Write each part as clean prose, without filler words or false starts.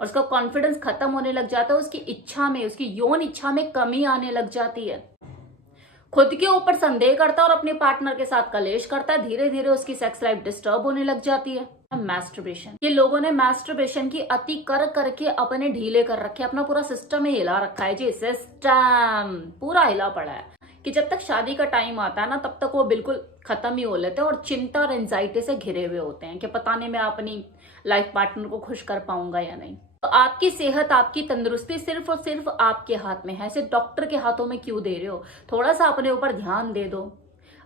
और उसका कॉन्फिडेंस खत्म होने लग जाता है, उसकी इच्छा में, उसकी यौन इच्छा में कमी आने लग जाती है, खुद के ऊपर संदेह करता है और अपने पार्टनर के साथ कलेश करता है, धीरे धीरे उसकी सेक्स लाइफ डिस्टर्ब होने लग जाती है। मैस्टरबेशन, ये लोगों ने मैस्टरबेशन की अति कर करके अपने ढीले कर रखे, अपना पूरा सिस्टम ही हिला रखा है जी, सिस्टम पूरा हिला पड़ा है कि जब तक शादी का टाइम आता है ना तब तक वो बिल्कुल खत्म ही हो लेते हैं और चिंता और एंजाइटी से घिरे हुए होते हैं कि पता नहीं मैं अपनी लाइफ पार्टनर को खुश कर पाऊंगा या नहीं। तो आपकी सेहत, आपकी तंदुरुस्ती सिर्फ और सिर्फ आपके हाथ में है, सिर्फ डॉक्टर के हाथों में क्यों दे रहे हो? थोड़ा सा अपने ऊपर ध्यान दे दो,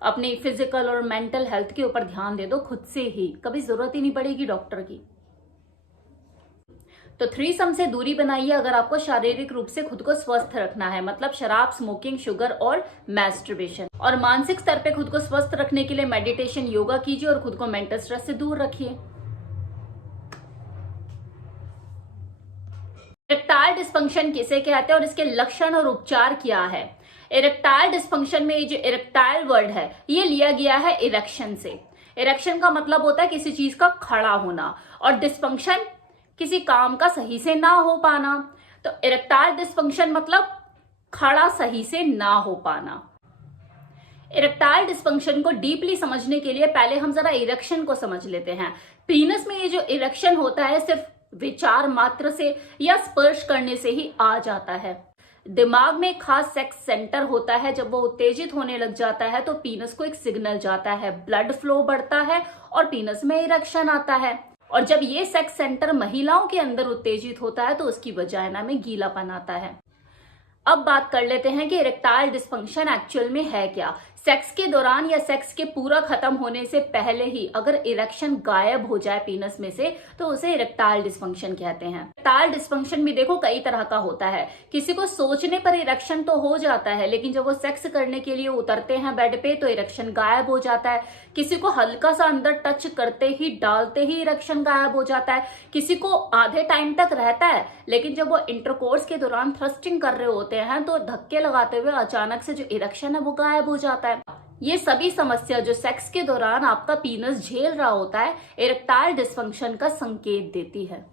अपनी फिजिकल और मेंटल हेल्थ के ऊपर ध्यान दे दो खुद से ही, कभी जरूरत ही नहीं पड़ेगी डॉक्टर की। तो थ्रीसम से दूरी बनाइए अगर आपको शारीरिक रूप से खुद को स्वस्थ रखना है, मतलब शराब, स्मोकिंग, शुगर और मैस्टरबेशन। और मानसिक स्तर पे खुद को स्वस्थ रखने के लिए मेडिटेशन, योगा कीजिए और खुद को मेंटल स्ट्रेस से दूर रखिए। इरेक्टाइल डिस्फंक्शन किसे कहते हैं और इसके लक्षण और उपचार क्या है? इरेक्टाइल डिस्फंक्शन में ये जो इरेक्टाइल वर्ड है ये लिया गया है इरेक्शन से। इरेक्शन का मतलब होता है किसी चीज का खड़ा होना, और डिस्फंक्शन किसी काम का सही से ना हो पाना। तो इरेक्टाइल डिस्फंक्शन मतलब खड़ा सही से ना हो पाना। इरेक्टाइल डिस्फंक्शन को डीपली समझने के लिए पहले हम जरा इरेक्शन को समझ लेते हैं। पीनस में ये जो इरेक्शन होता है सिर्फ विचार मात्र से या स्पर्श करने से ही आ जाता है। दिमाग में एक खास सेक्स सेंटर होता है, जब वो उत्तेजित होने लग जाता है तो पीनस को एक सिग्नल जाता है, ब्लड फ्लो बढ़ता है और पीनस में इरेक्शन आता है। और जब ये सेक्स सेंटर महिलाओं के अंदर उत्तेजित होता है तो उसकी वजाइना में गीलापन आता है। अब बात कर लेते हैं कि इरेक्टाइल डिस्फंक्शन एक्चुअल में है क्या। सेक्स के दौरान या सेक्स के पूरा खत्म होने से पहले ही अगर इरेक्शन गायब हो जाए पीनस में से तो उसे इरेक्टाइल डिस्फंक्शन कहते हैं। इरेक्टाइल डिस्फंक्शन भी देखो कई तरह का होता है। किसी को सोचने पर इरेक्शन तो हो जाता है, लेकिन जब वो सेक्स करने के लिए उतरते हैं बेड पे तो इरेक्शन गायब हो जाता है। किसी को हल्का सा अंदर टच करते ही, डालते ही इरेक्शन गायब हो जाता है। किसी को आधे टाइम तक रहता है, लेकिन जब वो इंटरकोर्स के दौरान थ्रस्टिंग कर रहे होते हैं तो धक्के लगाते हुए अचानक से जो इरेक्शन है वो गायब हो जाता है। ये सभी समस्या जो सेक्स के दौरान आपका पीनस झेल रहा होता है इरेक्टाइल डिस्फंक्शन का संकेत देती है।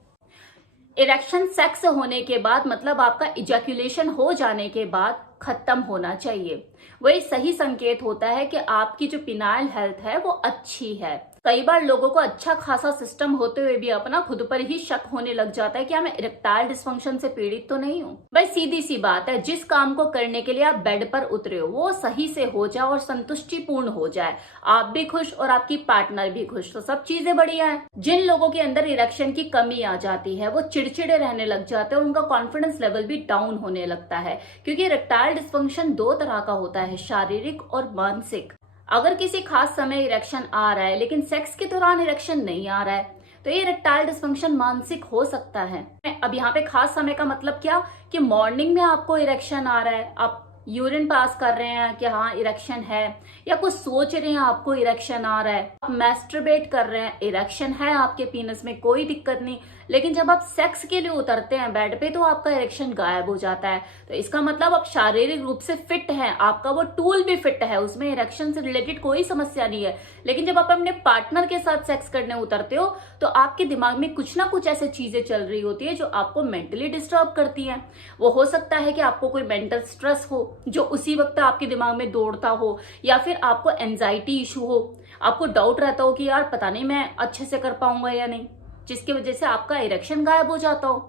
इरेक्शन सेक्स होने के बाद, मतलब आपका इजैक्यूलेशन हो जाने के बाद खत्म होना चाहिए। वही सही संकेत होता है कि आपकी जो पिनाइल हेल्थ है वो अच्छी है। कई बार लोगों को अच्छा खासा सिस्टम होते हुए भी अपना खुद पर ही शक होने लग जाता है कि मैं इरेक्टाइल डिस्फंक्शन से पीड़ित तो नहीं हूँ। भाई सीधी सी बात है, जिस काम को करने के लिए आप बेड पर उतरे हो वो सही से हो जाए और संतुष्टिपूर्ण हो जाए, आप भी खुश और आपकी पार्टनर भी खुश, तो सब चीजें बढ़िया है। जिन लोगों के अंदर इरेक्शन की कमी आ जाती है वो चिड़चिड़े रहने लग जाते हैं और उनका कॉन्फिडेंस लेवल भी डाउन होने लगता है, क्योंकि इरेक्टाइल डिस्फंक्शन दो तरह का होता है, शारीरिक और मानसिक। अगर किसी खास समय इरेक्शन आ रहा है लेकिन सेक्स के दौरान इरेक्शन नहीं आ रहा है तो ये इरेक्टाइल डिस्फंक्शन मानसिक हो सकता है। अब यहाँ पे खास समय का मतलब क्या कि मॉर्निंग में आपको इरेक्शन आ रहा है, आप यूरिन पास कर रहे हैं कि हाँ इरेक्शन है, या कुछ सोच रहे हैं आपको इरेक्शन आ रहा है, आप मैस्टरबेट कर रहे हैं इरेक्शन है आपके पीनस में, कोई दिक्कत नहीं, लेकिन जब आप सेक्स के लिए उतरते हैं बेड पे तो आपका इरेक्शन गायब हो जाता है। तो इसका मतलब आप शारीरिक रूप से फिट हैं, आपका वो टूल भी फिट है, उसमें इरेक्शन से रिलेटेड कोई समस्या नहीं है। लेकिन जब आप अपने पार्टनर के साथ सेक्स करने उतरते हो तो आपके दिमाग में कुछ ना कुछ ऐसी चीजें चल रही होती है जो आपको मेंटली डिस्टर्ब करती हैं। वो हो सकता है कि आपको कोई मेंटल स्ट्रेस हो जो उसी वक्त आपके दिमाग में दौड़ता हो, या फिर आपको एंजाइटी इशू हो, आपको डाउट रहता हो कि यार पता नहीं मैं अच्छे से कर पाऊंगा या नहीं, जिसकी वजह से आपका इरेक्शन गायब हो जाता हो।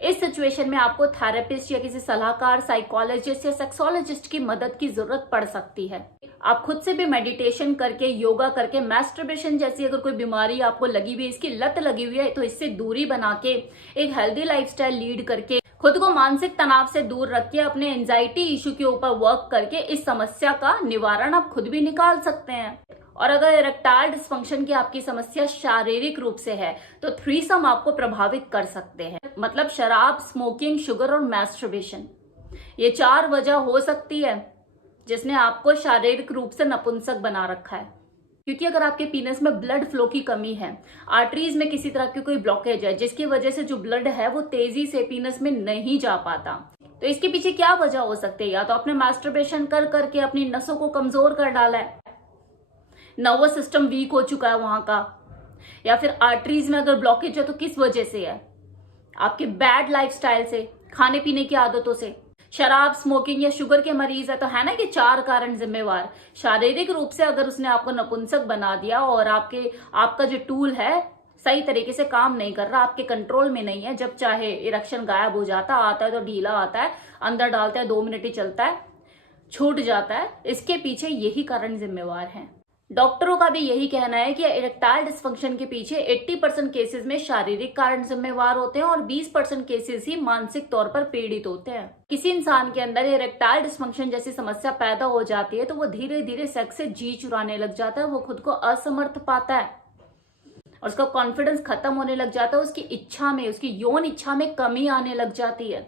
इस सिचुएशन में आपको थेरेपिस्ट या किसी सलाहकार, साइकोलॉजिस्ट या सेक्सोलॉजिस्ट की मदद की जरूरत पड़ सकती है। आप खुद से भी मेडिटेशन करके, योगा करके, मैस्टरबेशन जैसी अगर कोई बीमारी आपको लगी हुई है, इसकी लत लगी हुई है, तो इससे दूरी बना के एक हेल्दी लाइफस्टाइल लीड करके खुद को मानसिक तनाव से दूर रख के अपने एंजाइटी इशू के ऊपर वर्क करके इस समस्या का निवारण आप खुद भी निकाल सकते हैं। और अगर इरेक्टाइल डिस्फंक्शन की आपकी समस्या शारीरिक रूप से है तो थ्रीसम आपको प्रभावित कर सकते हैं, मतलब शराब, स्मोकिंग, शुगर और मैस्टरबेशन। ये 4 वजह हो सकती है जिसने आपको शारीरिक रूप से नपुंसक बना रखा है। क्योंकि अगर आपके पीनस में ब्लड फ्लो की कमी है, आर्टरीज में किसी तरह की कोई ब्लॉकेज है जिसकी वजह से जो ब्लड है वो तेजी से पीनस में नहीं जा पाता, तो इसके पीछे क्या वजह हो सकती है? या तो आपने मास्टरबेशन कर करके अपनी नसों को कमजोर कर डाला है, नर्वस सिस्टम वीक हो चुका है वहां का, या फिर आर्टरीज में अगर ब्लॉकेज है तो किस वजह से है? आपके बैड लाइफस्टाइल से, खाने पीने की आदतों से। शराब, स्मोकिंग या शुगर के मरीज है तो है ना कि 4 कारण जिम्मेवार। शारीरिक रूप से अगर उसने आपको नपुंसक बना दिया और आपका जो टूल है सही तरीके से काम नहीं कर रहा, आपके कंट्रोल में नहीं है, जब चाहे इरेक्शन गायब हो जाता, आता है तो ढीला आता है, अंदर डालते हैं 2 मिनट ही चलता है, छूट जाता है, इसके पीछे यही कारण जिम्मेवार हैं। डॉक्टरों का भी यही कहना है कि इरेक्टाइल डिस्फंक्शन के पीछे 80% केसेस में शारीरिक कारण जिम्मेवार होते हैं और 20% केसेस ही मानसिक तौर पर पीड़ित होते हैं। किसी इंसान के अंदर इरेक्टाइल डिस्फंक्शन जैसी समस्या पैदा हो जाती है तो वो धीरे धीरे सेक्स से जी चुराने लग जाता है, वो खुद को असमर्थ पाता है और उसका कॉन्फिडेंस खत्म होने लग जाता है, उसकी इच्छा में, उसकी यौन इच्छा में कमी आने लग जाती है,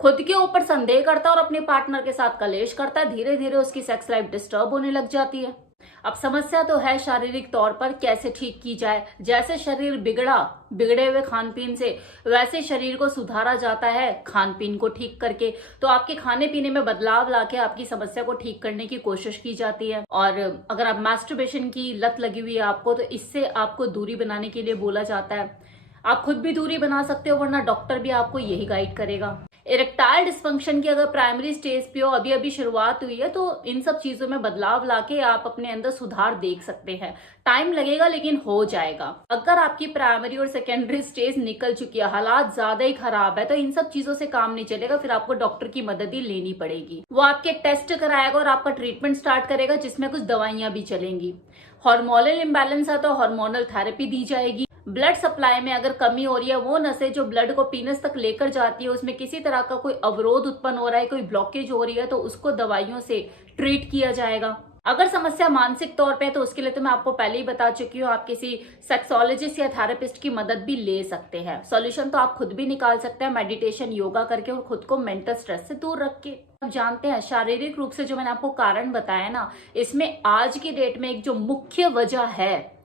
खुद के ऊपर संदेह करता है और अपने पार्टनर के साथ कलेश करता है, धीरे धीरे उसकी सेक्स लाइफ डिस्टर्ब होने लग जाती है। अब समस्या तो है शारीरिक तौर पर कैसे ठीक की जाए। जैसे शरीर बिगड़े हुए खान पीन से, वैसे शरीर को सुधारा जाता है खान पीन को ठीक करके। तो आपके खाने पीने में बदलाव लाके आपकी समस्या को ठीक करने की कोशिश की जाती है। और अगर आप मैस्टरबेशन की लत लगी हुई है आपको, तो इससे आपको दूरी बनाने के लिए बोला जाता है। आप खुद भी दूरी बना सकते हो, वरना डॉक्टर भी आपको यही गाइड करेगा। इरेक्टाइल डिस्फंक्शन की अगर प्राइमरी स्टेज पे हो, अभी अभी शुरुआत हुई है, तो इन सब चीजों में बदलाव लाके आप अपने अंदर सुधार देख सकते हैं। टाइम लगेगा लेकिन हो जाएगा। अगर आपकी प्राइमरी और सेकेंडरी स्टेज निकल चुकी है, हालात ज्यादा ही खराब है, तो इन सब चीजों से काम नहीं चलेगा, फिर आपको डॉक्टर की मदद ही लेनी पड़ेगी। वो आपके टेस्ट कराएगा और आपका ट्रीटमेंट स्टार्ट करेगा, जिसमें कुछ दवाइयां भी चलेंगी। हार्मोनल इम्बैलेंस है तो हार्मोनल थेरेपी दी जाएगी। ब्लड सप्लाई में अगर कमी हो रही है, वो नसें जो ब्लड को पीनस तक लेकर जाती है, उसमें किसी तरह का कोई अवरोध उत्पन्न हो रहा है, कोई ब्लॉकेज हो रही है, तो उसको दवाइयों से ट्रीट किया जाएगा। अगर समस्या मानसिक तौर पे है तो उसके लिए तो मैं आपको पहले ही बता चुकी हूँ, आप किसी सेक्सोलॉजिस्ट या थेरेपिस्ट की मदद भी ले सकते हैं। सॉल्यूशन तो आप खुद भी निकाल सकते हैं मेडिटेशन, योगा करके और खुद को मेंटल स्ट्रेस से दूर रख के। अब जानते हैं शारीरिक रूप से जो मैंने आपको कारण बताया ना, इसमें आज की डेट में एक जो मुख्य वजह है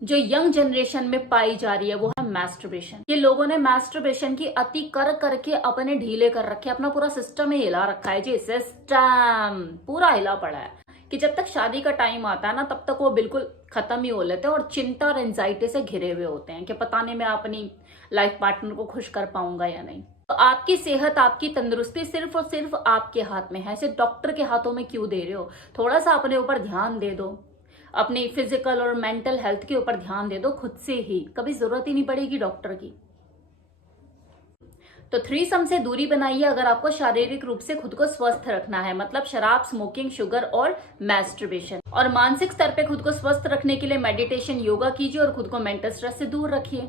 जो यंग जनरेशन में पाई जा रही है, वो है मैस्टरबेशन। ये लोगों ने मैस्टरबेशन की अति कर करके अपने ढीले कर रखे, अपना पूरा सिस्टम ही हिला रखा है जी। सिस्टम पूरा हिला पड़ा है कि जब तक शादी का टाइम आता है ना, तब तक वो बिल्कुल खत्म ही हो लेते हैं और चिंता और एंजाइटी से घिरे हुए होते हैं कि पता नहीं मैं अपनी लाइफ पार्टनर को खुश कर पाऊंगा या नहीं। तो आपकी सेहत, आपकी तंदुरुस्ती सिर्फ और सिर्फ आपके हाथ में है। सिर्फ डॉक्टर के हाथों में क्यों दे रहे हो? थोड़ा सा अपने ऊपर ध्यान दे दो, अपनी फिजिकल और मेंटल हेल्थ के ऊपर ध्यान दे दो खुद से ही, कभी जरूरत ही नहीं पड़ेगी डॉक्टर की। तो थ्रीसम से दूरी बनाइए अगर आपको शारीरिक रूप से खुद को स्वस्थ रखना है, मतलब शराब, स्मोकिंग, शुगर और मैस्टरबेशन। और मानसिक स्तर पे खुद को स्वस्थ रखने के लिए मेडिटेशन, योगा कीजिए और खुद को मेंटल स्ट्रेस से दूर रखिए।